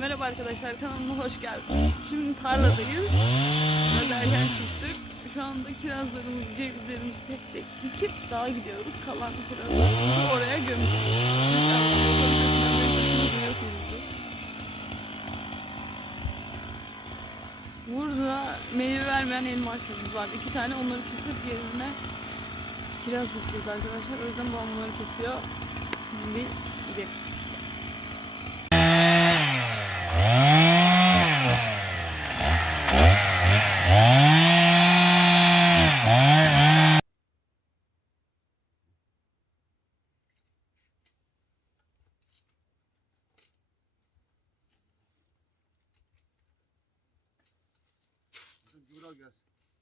Merhaba arkadaşlar kanalıma hoş geldiniz. Şimdi tarladayız. Biraz erken çıktık. Şu anda kirazlarımızı, cevizlerimizi tek tek dikip dağa gidiyoruz. Kalan kirazlarımızı oraya gömeceğiz. Burada meyve vermeyen elma ağaçlarımız var. İki tane onları kesip yerine kiraz dikeceğiz arkadaşlar. O yüzden babam bunları kesiyor. Şimdi gidelim.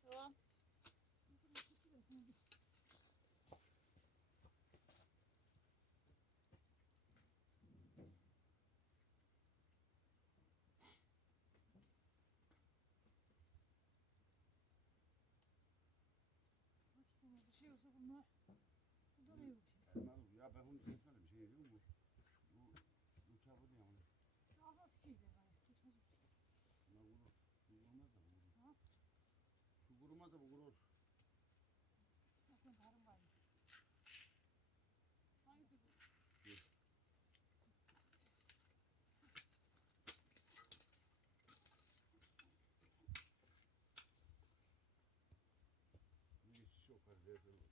Gelsin. Tamam. Elmalı bu. Ya ben onu kesmedim. Şey diyorum bu. Bu bu çabuk ya. Buna vurur. Bu vurmaz da bu vurur. Şu vurmaz da bu vurur. Bir iş yok. Hadi defol boş.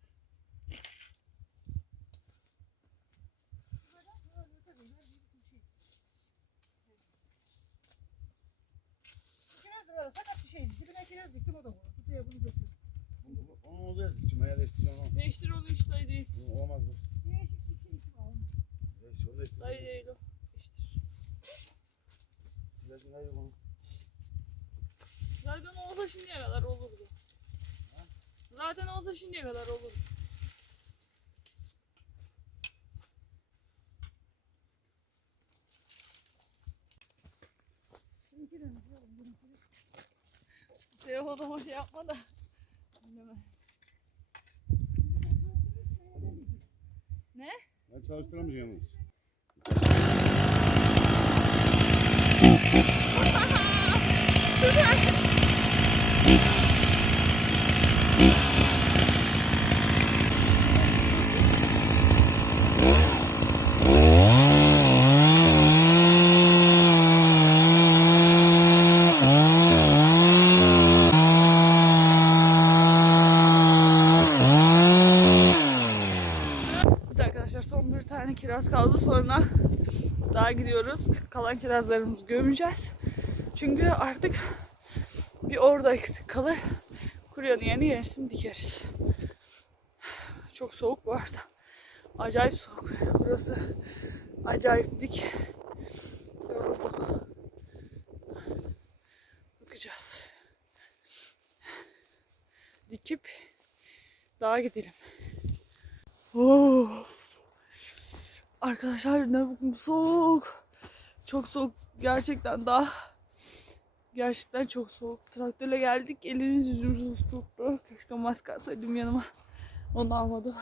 Kiraz var, sakat bir şey. Dibine kiraz diktim o da olur. Tutuya bunu götür. Onu oluyor. İçime yerleştireceğim ama. Değiştir onu hiç dayı değil. Bu Olmaz bu. Değişik bir şey var. Ya şöyle işte. Dayı değil o. Değiştir. İlacın ayrı bunu. Zaten olsa şimdiye kadar olurdu. Ha? Zaten olsa şimdiye kadar olurdu. Yapma da. Ne? Ben çalıştıramayacağım yalnız. Arkadaşlar son bir tane kiraz kaldı sonra daha gidiyoruz. Kalan kirazlarımızı gömeceğiz. Çünkü artık bir orada eksik kalır. Kuruyanı yeni yenisini dikeriz. Çok soğuk bu arada. Acayip soğuk. Burası acayip dik. Yoruldum. Bakacağız. Dikip dağa gidelim. Oo. Arkadaşlar ne bu soğuk. Çok soğuk gerçekten daha. Gerçekten çok soğuk. Traktörle geldik. Elimiz yüzümüz tuttu. Keşke maske alsaydım yanıma. Onu almadım.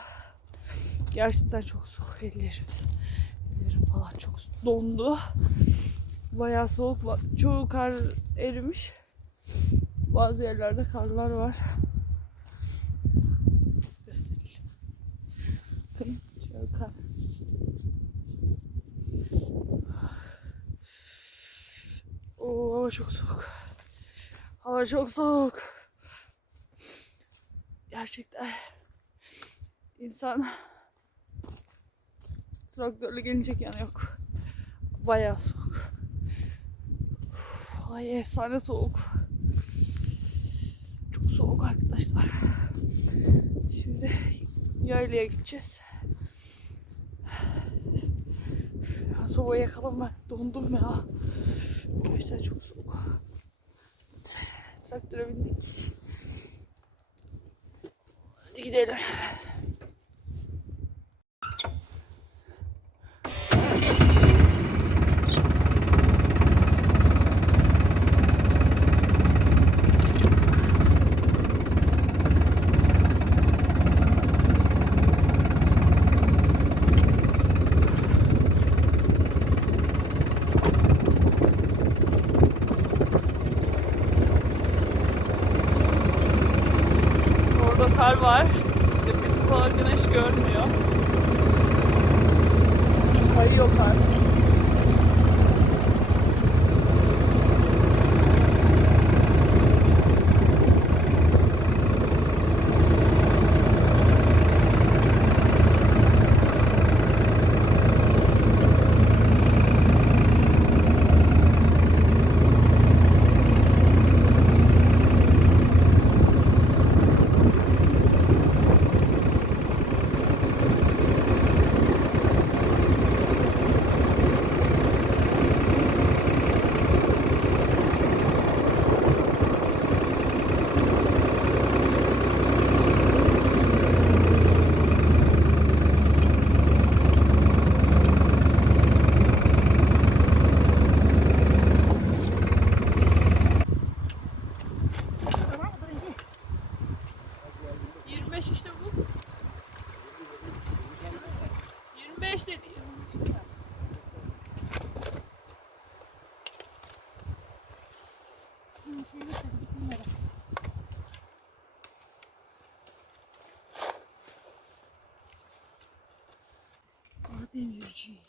Gerçekten çok soğuk ellerim. Ellerim falan çok dondu. Bayağı soğuk. Çoğu kar erimiş. Bazı yerlerde karlar var. Göstereyim. Bakın şöyle kar. Oo, hava çok soğuk. Hava çok soğuk. Gerçekten insan traktörle gelecek yanı yok. Bayağı soğuk. Ay efsane soğuk. Çok soğuk arkadaşlar. Şimdi yaylaya gideceğiz. Sobayı yakalım ben. Dondum ya. Gerçekten çok soğuk. Traktöre bindik. Hadi gidelim. Var. Tepesi falan güneş görmüyor. Kayıyor kar. Demirci.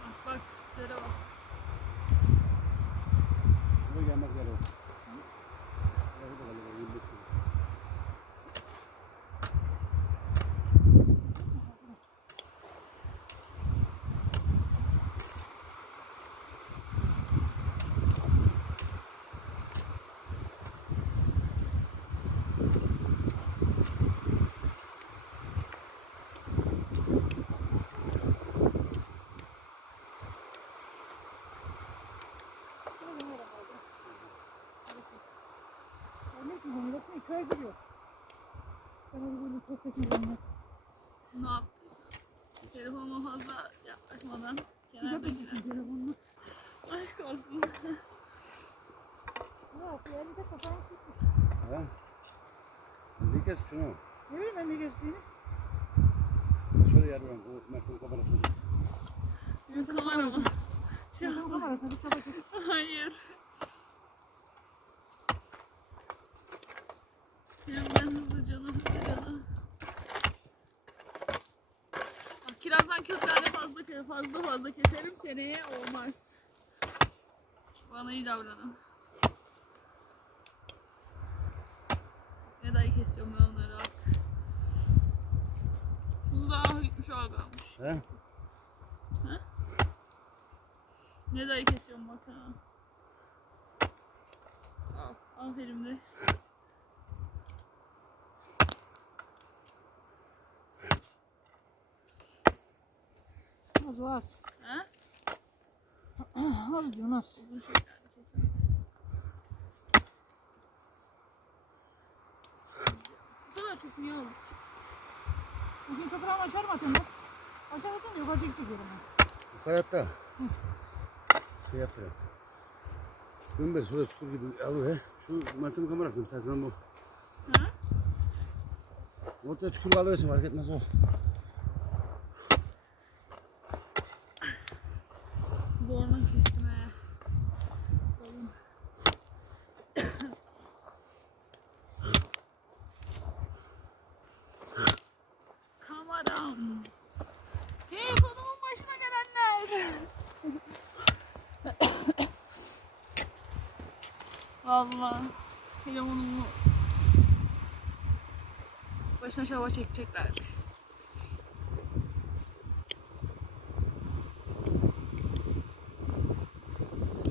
Bak bak sütlere bak. Buraya gelmez galiba. Giriyor. Ben öyle böyle çok bunu. Ne yaptıysa. Telefonuma fazla yaklaşmadan kenardakine. telefonuna. Aşk olsun. Ya yani de kafamı sıkmış. Ha? Ne kesmiş şunu? Ne bileyim ben ne geçtiğini. Şöyle yer ben, o Mert'in kamerasını. Benim kamera mı? Telefon kamerasına bir çaba çek. Hayır. Hemen hızlıca hızlıca. Bak kirazdan köklerle fazla fazla fazla keserim seneye olmaz. Bana iyi davranın. Ne dayı kesiyorum ben onları artık. Şunu daha gitmiş o kalmış. He? Ne dayı kesiyorum bak ha. Al, al elimde. Az o az. Ha? Az diyorsun az. Uzun şeyler kesin. Bu kadar çok niye aldık? Bugün toprağımı aşağı mı atayım ben? Aşağı atayım yukarı çekiyorum ben. Yukarı yattı. Şey yaptı. Dün beri şurada çukur gibi alıyor he. Şu Mert'in kamerasını tersinden bu. Ha? Ortaya çukur kalıversin fark etmez o. Vallahi telefonumu başına şava çekecekler.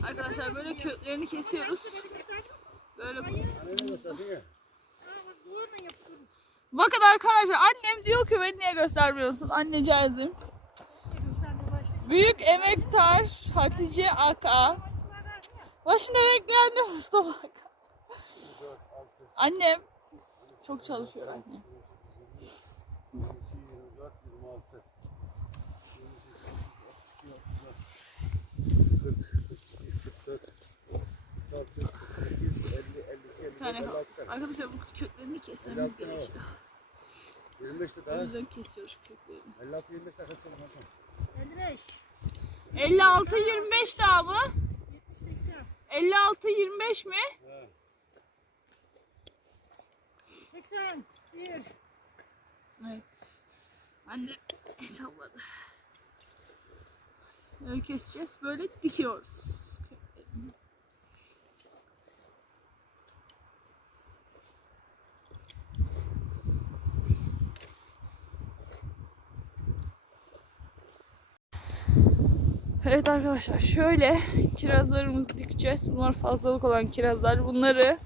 Arkadaşlar böyle köklerini kesiyoruz. Böyle yapıyorum. Bakın arkadaşlar annem diyor ki beni niye göstermiyorsun anneciğim. Büyük emektar Hatice Aka. Başında bekleyen Mustafa Aka. Annem çok çalışıyor annem. 22, 24, 26. 28, 32, 34, 36, 48, 50, 52, Bir tane 55, kaldı. 56 tane. Arkadaşlar bu köklerini kesmemiz 56 tane var. gerekiyor. 25 de O daha. yüzden kesiyoruz köklerini. 56, 25 dakika sonra. 55. 56 25 daha mı? 70 80. 56 25 mi? 80. 1. Evet. Anne hesapladı. Böyle keseceğiz. Böyle dikiyoruz. Evet arkadaşlar şöyle kirazlarımızı dikeceğiz. Bunlar fazlalık olan kirazlar. Bunları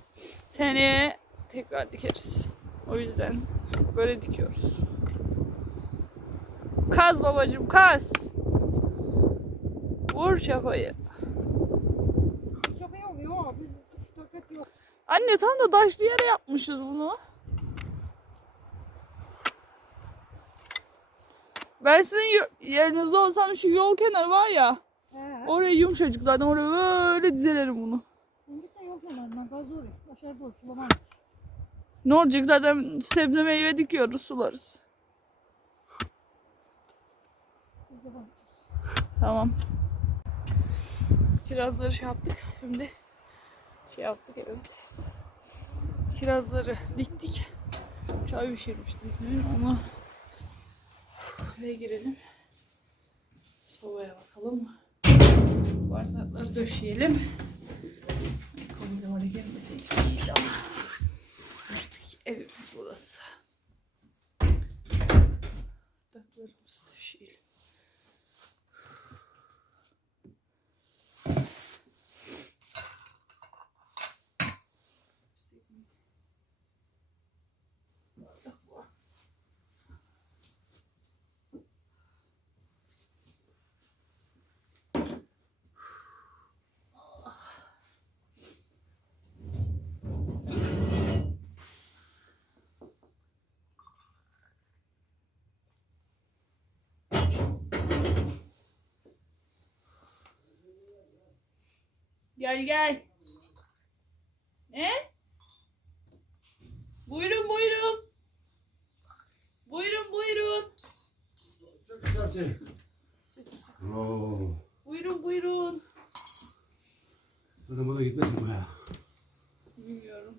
seneye tekrar dikeriz. O yüzden böyle dikiyoruz. Kaz babacım kaz. Vur çapayı. İyi olmuyor. Biz tokat yok. Anne tam da taşlı yere yapmışız bunu. Ben sizin yerinizde olsam şu yol kenarı var ya. He. Oraya yumuşacık zaten oraya böyle dizelerim bunu. Sen git de yok yanlarından. Gaz oluyor. Aşağıda ol. Sulamam. Ne olacak zaten sebze meyve dikiyoruz sularız. Tamam. Kirazları şey yaptık. Şimdi şey yaptık evet. Kirazları diktik. Çay pişirmiştim. tabii. Ve girelim. Sobaya bakalım. Bardakları döşeyelim. Komple oraya gelmeseydik iyiydi ama. Artık evimiz burası. Bardaklarımızı döşeyelim. Gel gel. Ne? Buyurun buyurun. Buyurun buyurun. Güzel şey. Oo. Buyurun buyurun. Zaten bana gitmesin bu ya. Bilmiyorum.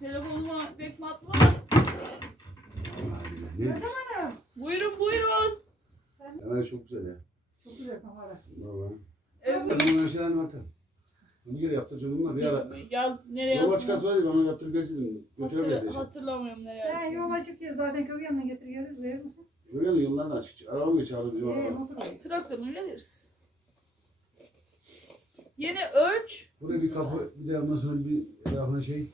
Telefonuma pek matma. Vallahi billahi. Ne? Hanım. Buyurun buyurun. Hemen çok güzel ya. Çok güzel kamera. Vallahi. Evet. Ben bunu şeyler anlatırım. Onu geri yaptıracağım bunlar. Bir ara. Yaz nereye Yola yazdın? çıkarsa öyle onu yaptırıp gelsin. Götürebiliriz. Hatır, hatırlamıyorum nereye He yazdın. yola çık diye zaten köy yanına getiriyoruz. Verir misin? Öyle yollar da açık. Araba mı çağırdı bizim He araba? motor alıyor. Traktörünü veririz. Yine ölç. Buraya bir kapı bir de ondan sonra bir etrafına şey.